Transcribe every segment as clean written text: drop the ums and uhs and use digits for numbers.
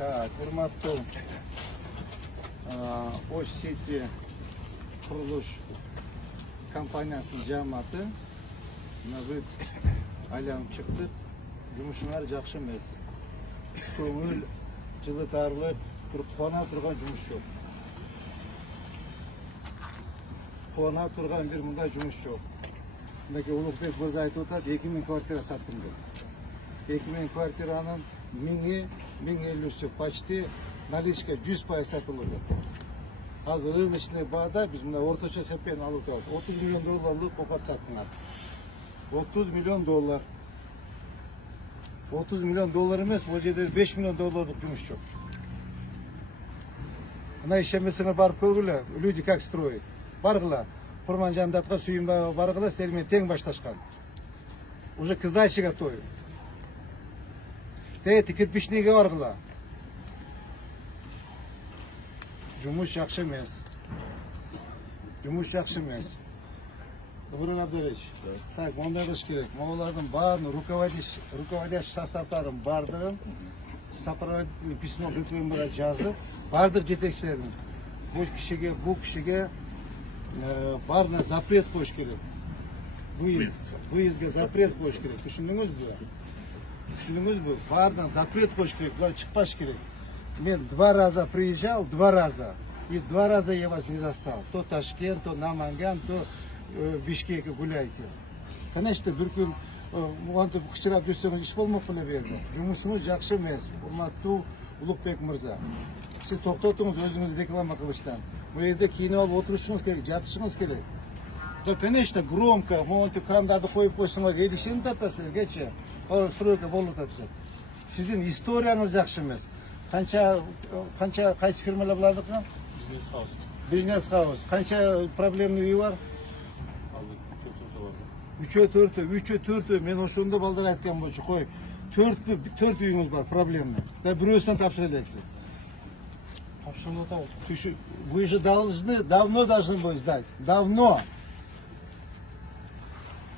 Так, урматтуу Ош Сити курулуш компаниясынын жааматы мына бүт айланып чыктык. Жумушуңар жакшы эмес. Көңүл жылытарлык, кубана турган жумуш жок. Кубана турган бир мындай жумуш жок. Мынакей Улукбек мырза айтып атат, 2000 квартира саттым деп. 2000 квартиранын 1000-1050-сі почти наличка 100% сатылды. Азыр рыночный баада биз мына орточо сеппен алып турабыз. 30 миллион долларлык копат саттыңар. 30 миллион доллар. 30 миллион доллар эмес, бул жерде 5 миллион долларлык жумуш жок. Мына ишенбесеңер барып көргүлө, люди как строят. Баргыла, Курманжандатка, Сүйүнбайга баргыла, силер менен тең башташкан. Уже к сдаче готовы. Тети кирпичныйга баргыла. Жумуш жакшы эмес. Жумуш жакшы эмес. Нурлан Абдулович, так, мондай кылыш керек. Могулардын баарын руководящий составдарын бардыгын сопроводительный письмо ГКМБга жазып, бардык жетекчилердин бул кишиге баарына запрет коюш керек. Выездге запрет коюш керек. Түшүндүңүзбү? Түшүндүңүзбү? Баарына запрет коюш керек. Булар чыкпаш керек. Мен 2 раза приезжал, 2 раза. И 2 раза я вас не застал. То Ташкент, то Наманган, то в Бишкеке гуляйте. Конечно, бир күн антип кычырап жүрсөңүз иш болмок беле бу жерде. Жумушуңуз жакшы эмес. Урматтуу Улукбек мырза. Сиз токтотуңуз өзүңүз реклама кылыштан. Бу жерде кийинип алып отурушуңуз керек, жатышыңыз керек. Да, конечно, громко, монтип крандарды коюп койсоңор элишени тартасыздар, стройка болуп атат. Сиздин историяңыз жакшы эмес. Канча кайсы фирмалар булардыкы? Бизнес хаус. Канча проблемный үй бар? Азыр 3-4 мен ошондо балдар айткан болчу, кой. 4 үйүңүз бар проблемный. Да бирөөсүнөн тапшыра элексиз. Вы же давно должны были сдать. Давно.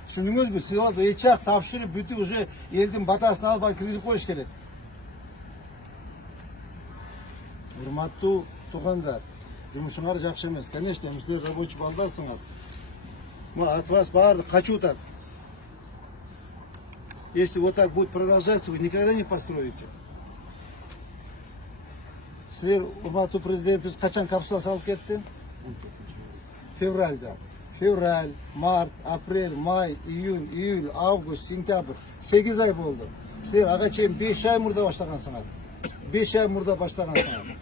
Түшүндүңүзбү? Сиз вот эчак тапшырып бүтүп уже элдин батасын алып киргизип коюш керек. Урматтуу туугандар, жумушуңар жакшы эмес. Конечно, силер рабочий балдарсыңар. От вас баары качып атат. Если вот так будет продолжаться, вы никогда не построите. Силер урматтуу президентибиз качан капсула салып кетти? Февральда. Февраль, март, апрель, май, июнь, июль, август, сентябрь. 8 ай болду. Силер ага чейин 5 ай мурда баштагансыңар. 5 ай мурда баштагансыңар.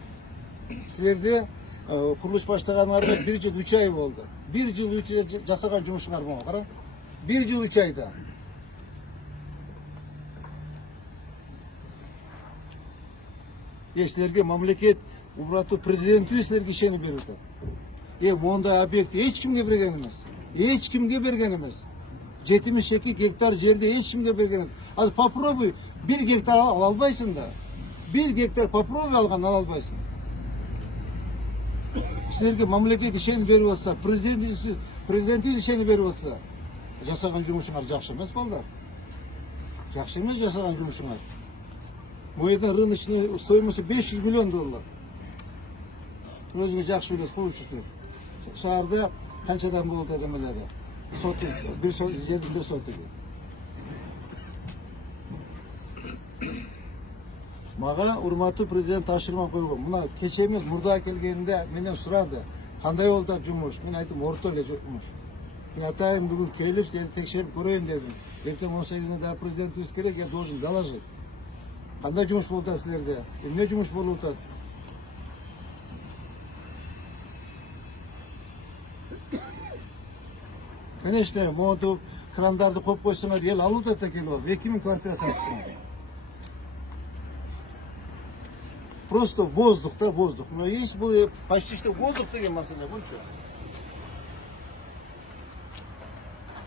Силерде курулуш баштаганыңарга 1 жыл 3 ай болду. 1 жыл 3 ай жасаган жумушуңар болду, кара. 1 жыл 3 айда. Силерге мамлекет, урматтуу президентибиз силерге ишенип берип атат. Мондай объект эч кимге берген эмес. Эч кимге берген эмес. 72 гектар жерде эч кимге берген эмес. Ал попробуй 1 гектар ала албайсың да. 1 гектар попробуй алган ала албайсың. Силерге мамлекет ишенип берип атса, президентибиз ишенип берип атса, жасаган жумушуңар жакшы эмес балдар. Жакшы эмес жасаган жумушуңар. Бул жерде рыночный стоимости 500 миллион доллар. Өзүңүз жакшы билесиз, коюучусуз. Шаарда канчадан болот адамдары? Соты, бир жердин бир соты. Мага урматтуу президент тапшырма койгон. Мына кече эмес, мурда келгенде менен сурады. Кандай болду жумуш? Мен айттым, орто эле жумуш. Мен атайын бүгүн келип, сени текшерип көрөйүн дедим. Эртең 18-нде президентибиз керек, я должен доложить. Кандай жумуш болду силерде? Эмне жумуш болуп атат? Конечно, монтип крандарды коюп койсоңор, эл алып атат келип алып. 2000 квартира сатыпсыңар. Просто воздух, да, воздух. Но есть было почти что воздух деген маселе, бунчу.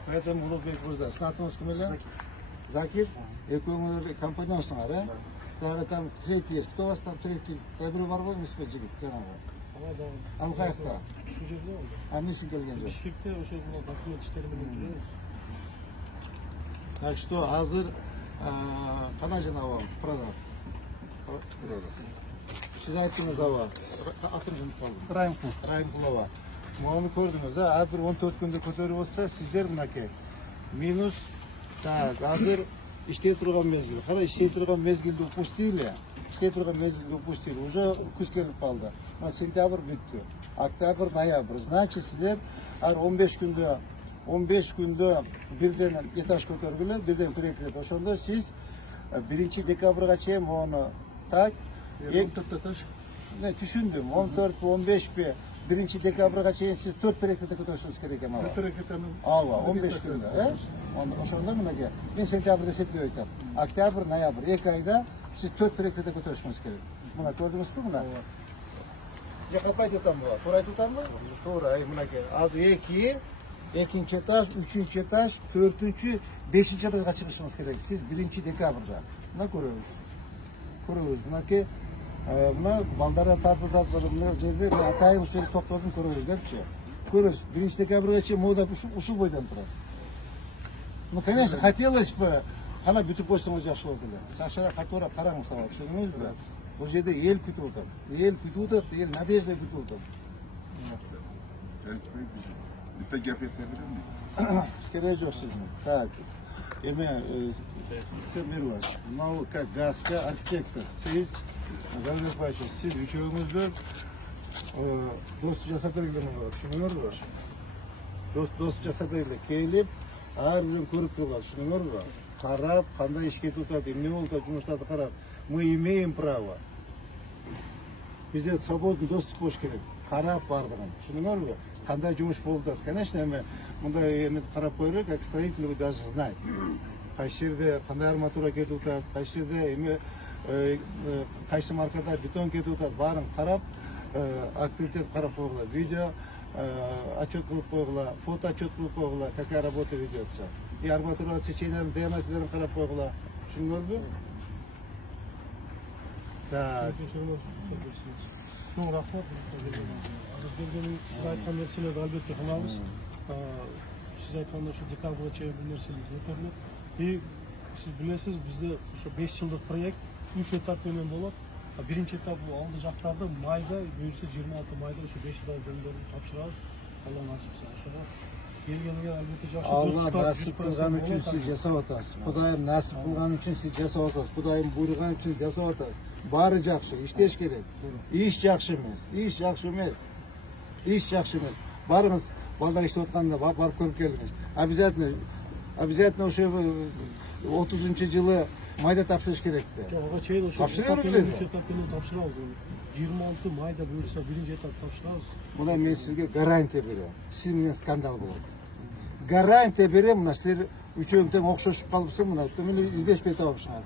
Поэтому Улукбек мырза, сиздин атыңыз ким эле? Закир. Экөөңөр компаньонсуңар, э? Дагы там третий есть. Кто у вас там третий? Бирөө бар го, эмеспи жигит жанагы? Ал каякта? Ушул жерде болду. Эмне үчүн келген жок? Бишкекте ошол документ иштери менен жүрөбүз. Так что азыр кандай жанагы продав? Siz ayttınız aba. Atırgın kaldı. Райымқұл. Райымқұлова. Оны көрдіңіз, әрбір 14 күнде көтеріп отырса, сіздер мынакей. Минус, так, азыр іштей тұрған мезгіл. Қара, іштей тұрған мезгілді упустили. Іштей тұрған мезгілді упустили. Уже күз келіп қалды. Сентябрь бүтті. Октябрь, ноябрь. Значит, сіздер әр 15 күнде бірден этаж көтергілі, бірден күрекіледі. Ошонда сіз 1 декабрға чейін оны так, 14 этаж. Ne düşündüm 14 15 bir 1 dekabrga çeyin siz 4 perekete kötürürsünüz gereken ama. Ava 15 günde. Oşonda mı ne? Ben sentyabrda septiyoytam. Oktyabr, noyabr 2 ayda siz 4 perekete kötürürsünüz gerek. Buna gördünüz mü buna? Ya kapay tutam bu. Toray tutam mı? Toray buna ki az 2 ikinci etaj, üçüncü etaj, dördüncü, beşinci etaja çıkışınız gerek. Siz 1 dekabrda. Ne görüyoruz? Görüyoruz. Buna ki buna baldarda tartып mına жерде атайын ушул токтодун көрөбүз депчи. Көрөбүз. 1 декабрга чейин мода ушул бойдон турат. Ну, конечно, хотелось бы, ана бүтүп койсоңуз жакшы болот эле. Жашара катуура караңыз сага, түшүндүңүзбү? Бул жерде эл күтүп атат. Эл күтүп атат, эл надежда күтүп атат. Bitta gap aytabilir miyim? Kerak жок сиздин. Так. Эме Семирваш, мынау как газка архитектор. Сиз Жанбек Байчу, siz üçөөңүздү доступ жасап бергиле мага, түшүнүңөрбү? Доступ жасап бергиле. Келип, ар бирин көрүп турган, түшүнүңөрбү? Карап, кандай иш кетип атат, эмне болуп атат, жумуштарды карап. Мы имеем право. Бизде свободный доступ болуш керек. Карап бардыгын, түшүнүңөрбү? Кандай жумуш болуп атат. Конечно, эми мындай эми карап койрок, как строитель вы даже знаете. Кайсы жерде кандай арматура кетип атат, кайсы жерде эми кайсы маркада бетон кетип атат, баарын карап, активитет карап койгула, видео отчет кылып койгула, фото отчет кылып койгула, какая работа ведется. И арматура сеченияларын, диаметрлерин карап койгула. Түшүндүңүзбү? Так. Шуң рахмат. Siz aytқан нерселерди албетте кылабыз. Siz айткандай ушу декабрга чейин бул нерселер көтөрүлөт. И siz билесиз, бизде ушу 5 жылдык проект 3 этап менен болот. Биринчи этап бул алды жактарды майда, буюрса 26 майда ушу 5 этап жөндөрүн тапшырабыз. Алла насипсе ошого келгенге албетте жакшы Allah nasip kılgan için siz жасап атасыз. Кудайым насip kılgan için siz жасап атасыз. Кудайым буйруган için жасап атасыз. Баары жакшы, иштеш керек. Иш жакшы эмес. Иш жакшы эмес. Иш жакшы эмес. Барыңыз, балдар иштеп атканда барып көрүп келиңиз. Обязательно ошо 30-жылы майда тапшырыш керек да. Ага чейин ошо Тапшыра берилет. 3 этап менен тапшырабыз. 26 майда буюрса биринчи этап тапшырабыз. Мына мен сизге гарантия берем. Сиз менен скандал болот. Гарантия берем, мына силер үчөөң тең окшошуп калыпсың, мына мени издешпей табышыңар.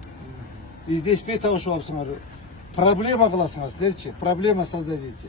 Издешпей табышып алыпсыңар. Проблема кыласыңар силерчи. Проблема создадите.